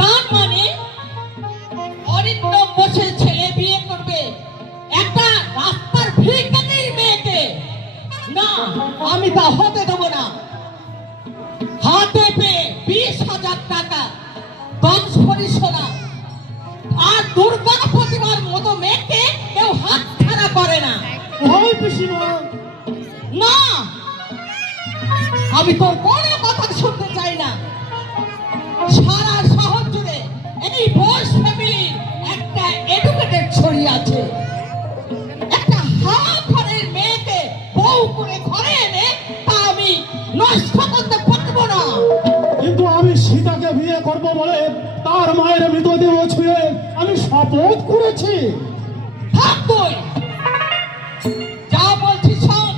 তার মানে অরিন্দম বোসের ছেলে বিয়ে করবে একটা রাস্তার ভিখারির মেয়েকে? না, আমি তা হতে দেবো না। হাতে পেয়ে 20,000 টাকা, 10 ভরি সোনা আর দুর্গা প্রতিমার মতো মেয়েকে কেউ হাত ছাড়া করে না। ওই পিসিমা, না, আমি তোর কোনো কথা শুনতে চাই না। সারা শহর জুড়ে এই বোস ফ্যামিলি একটা এডুকেটেড ছড়িয়ে আছে। একটা হাফ ঘরের মেয়েকে বউ করে ঘরে এনে তা আমি নষ্ট করতে পারবো না। কিন্তু আমি সীতাকে বিয়ে করব বলে তার মায়ের মৃতদেহ ছুঁয়ে আমি শপথ করেছি। থাক তুই, যা বলছি শোন।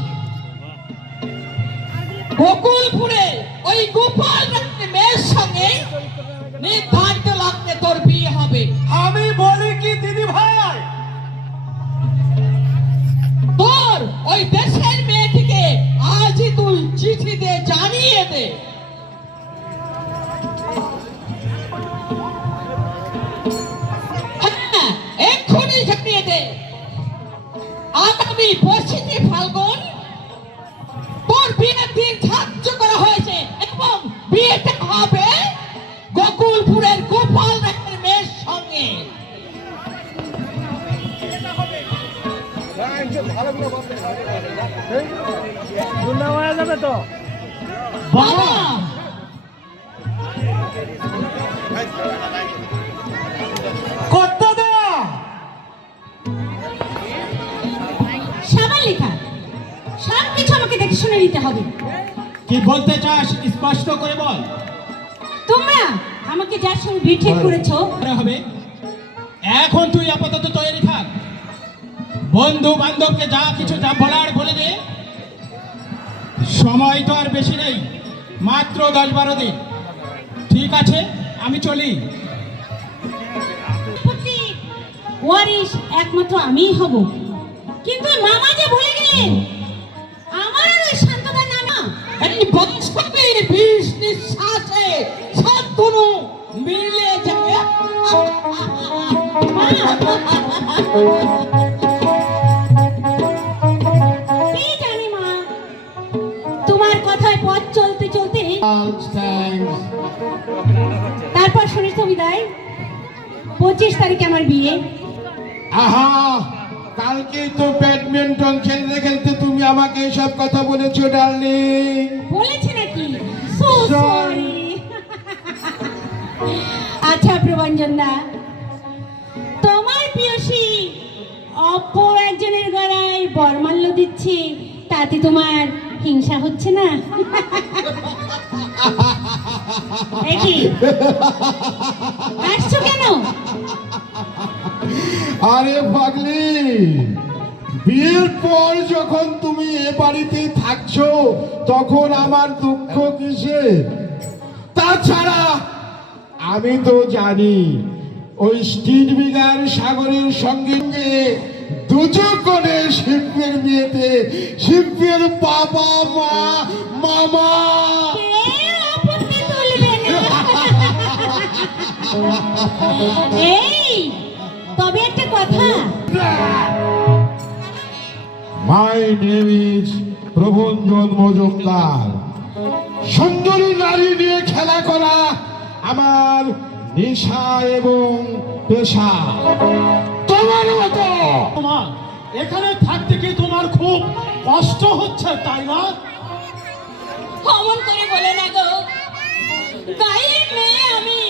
গোকুলপুরে ওই গোপাল রাত্রে মেয়ের সঙ্গে নির্ধারিত লগ্নে তোর বিয়ে হবে। আমি বলি কি দিদি ভাই, তোর ওই দেশের মেয়েটিকে আজই তুই চিঠি দিয়ে জানিয়ে দে। হ্যাঁ, এক্ষুনি জানিয়ে দে। আগামী 25 ফাল্গুন তোর বিয়ের দিন ধার্য করা হয়েছে এবং বিয়েটা হবে গোকুলপুরের গোপাল রায়ের মেয়ের সঙ্গে। যাবে তো বাবা, কত দেওয়া সাবান লেখা সব কিছু আমাকে দেখে শুনে নিতে হবে। কি বলতে চাস স্পষ্ট করে বল। তোমরা আমাকে যার সঙ্গে বিয়ে ঠিক করেছো, করা হবে। এখন তুই আপাতত তৈরি থাক, বন্ধু বান্ধবকে যা কিছু যা বলার বলে দে। সময় তো আর বেশি নেই, মাত্র 10-12 দিন। ঠিক আছে, আমি চলি। সম্পত্তি ওয়ারিশ একমাত্র আমিই হব। কিন্তু মামা যে বলে গেলেন আমার আর ওই শান্তদার নামা এই বংশপতির 20 নিঃশ্বাসে শান্তনু মিলে যাবে। কি জানি মা, তোমার কথায় পথ চলতে চলতে তারপর শুনেছ বিদায় 25 তারিখে আমার বিয়ে। আহা, কালকে তো ব্যাডমিন্টন খেলতে খেলতে তুমি আমাকে এসব কথা বলেছো ডার্লিং। বলেছি নাকি? So sorry. আচ্ছা প্রভঞ্জন দা, তোমার প্রিয়সী অপর একজনের গলায় বরমাল্য দিচ্ছে, তাতে তোমার হিংসা হচ্ছে না? একি হাসছো কেন? আরে পাগলি, বিয়ের পর যখন তুমি এ বাড়িতে থাকছো তখন আমার দুঃখ কিসে? তাছাড়া আমি তো জানি ওই স্ট্রিট বিগার সাগরের সঙ্গে দুজনে শিল্পের বিয়েতে শিল্পের বাবা মা মামা কেউ আপত্তি তুলবে না। এই তবে একটা কথা, my name is Prabhanjan Majumdar. সুন্দরী নারী নিয়ে খেলা করা আমার নেশা এবং পেশা। তোমার মতো মা, এখানে থাকতে কি তোমার খুব কষ্ট হচ্ছে তাই না? অমন করে বলে না গো, গায়ের মেয়ে আমি,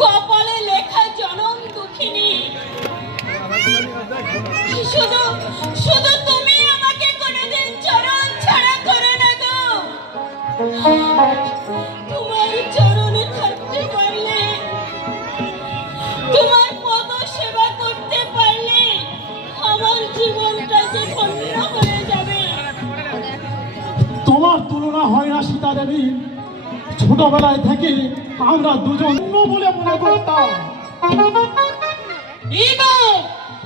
কপালে লেখা জনম দুঃখিনী। শুধু শুধু তুমি আমাকে কোনোদিন চরণ ছাড়া করো না গো। তোমার চরণে থাকতে পারলে, তোমার পদ সেবা করতে পারলে আমার জীবনটা যে ধন্য হয়ে যাবে। তোমার তুলনা হয় না সীতা দেবী। ছোটবেলায় থেকে আমরা দুজন বলে মনে করতাম। ইগো,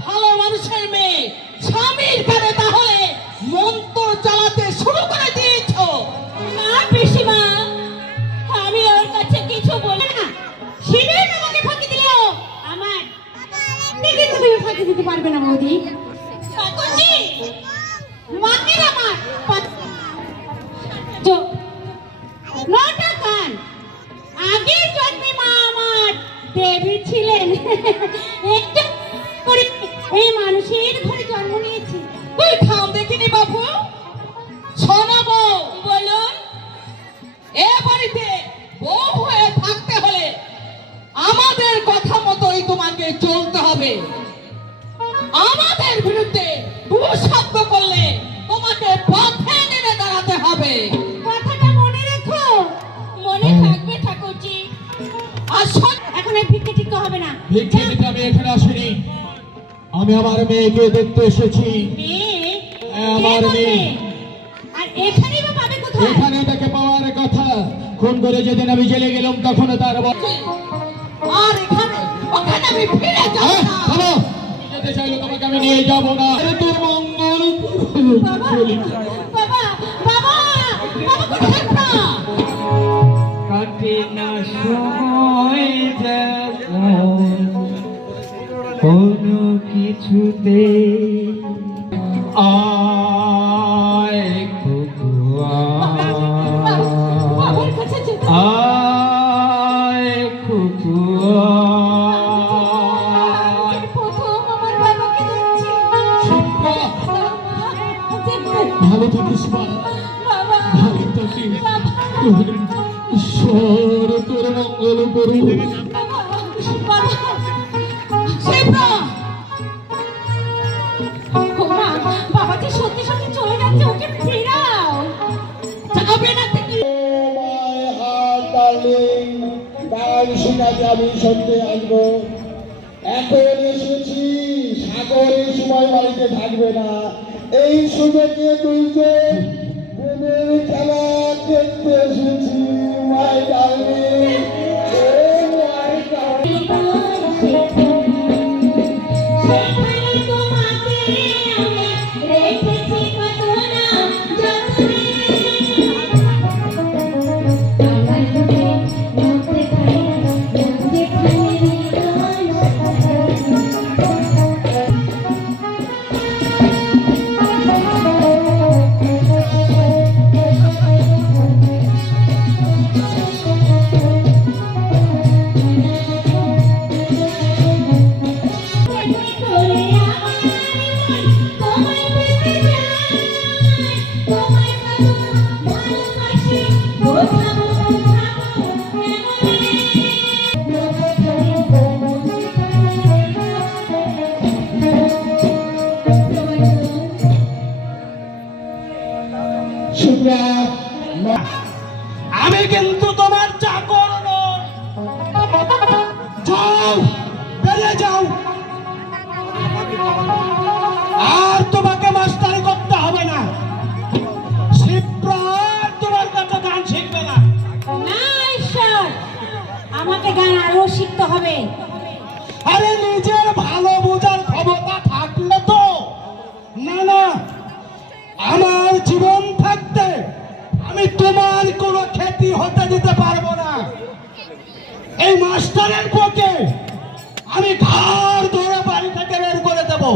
ভালো মানুষের মেয়ে স্বামীর কানে তাহলে মন্ত্র চালাতে শুরু করে দিয়েছো? না পিসিমা, আমি ওর কাছে কিছু বলে না, শিবের আমাকে ফাঁকি দিলেও আমার দিদি তো তুমি ফাঁকি দিতে পারবে না বৌদি। কাকুজি মাকে আমার নটা কান, আগের জন্মে মা আমার দেবী ছিলেন, একটা করে এই মানুষের ঘরে জন্ম নিয়েছি। তুই থাম দেখিনি বাবু, শোনাবো বলুন। এ বাড়িতে বউ হয়ে থাকতে হলে আমাদের কথা মতোই তোমাকে চলতে হবে। আমাদের বিরুদ্ধে দুঃশব্দ করলে তোমাকে পথে নেমে দাঁড়াতে হবে। কথাটা মনে রেখো। মনে থাকবে ঠাকুরজি। আর শোন, এখন আর ভিক্ষে টিকতে হবে না। ভিক্ষে দিতে আমি এখানে আসিনি, আমি আমার মেয়েকে দেখতে এসেছি। মেয়ে? আমার কে মেয়ে। বলবে? আর এখানেই বা পাবে কোথায়? এখানে তাকে পাওয়ার কথা, খুন করে যেদিন আমি জেলে গেলাম তখন তার আর এখানে ওখানে আমি ফিরে যাব না। যেতে চাইলে তোমাকে আমি নিয়ে যাবো না। আরে তোর মঙ্গল বাবা, বাবা, বাবা, বাবা কোথায় না? কাটে না সময় যখন কোনো কিছুতে আয় খুকুয়া বাবার কাছে যেতে আয় খুকুয়া আজকের প্রথম আমার বাবাকে দেখছি। শিপ্রা, বাবা, ভালো থাকিস মা, বাবা, ভালো থাকিস। বাবা, ঈশ্বর তোর মঙ্গল করুন। বাবা, বাবা। শিপ্রা, ওমা, বাবা যে সত্যি সত্যি চলে যাচ্ছে, ওকে ফেরাও। যাবে না তুমি। আমি সত্যি আসবো। এখন এসেছি, সাগরের সময় বাড়িতে থাকবে না। এই সুযোগে দুইজন প্রেমের খেলা দেখতে এসেছি। My darling, my darling. সেখানে তোমাকে আমি রেখেছি কত না যতনে। আমার মনে মধ্যে খাই, মধ্যে খাই শিপ্রা, আমি কিন্তু তোমার চাকর নই। যাও, বেরিয়ে যাও। আর তোমাকে মাস্টারি করতে হবে না। শিপ্রা তোমার কাছে গান শিখবে না। না ঈশ্বর, আমাকে গান আরো শিখতে হবে। আরে নিজের ভালো বোঝার ক্ষমতা থাকলে তো। না না, আমার জীবন থাকতে আমি তোমার কোনো ক্ষতি হতে দিতে পারবো না। এই মাস্টারের পক্ষে আমি ঘর ধরে বাড়ি থেকে বের করে দেবো।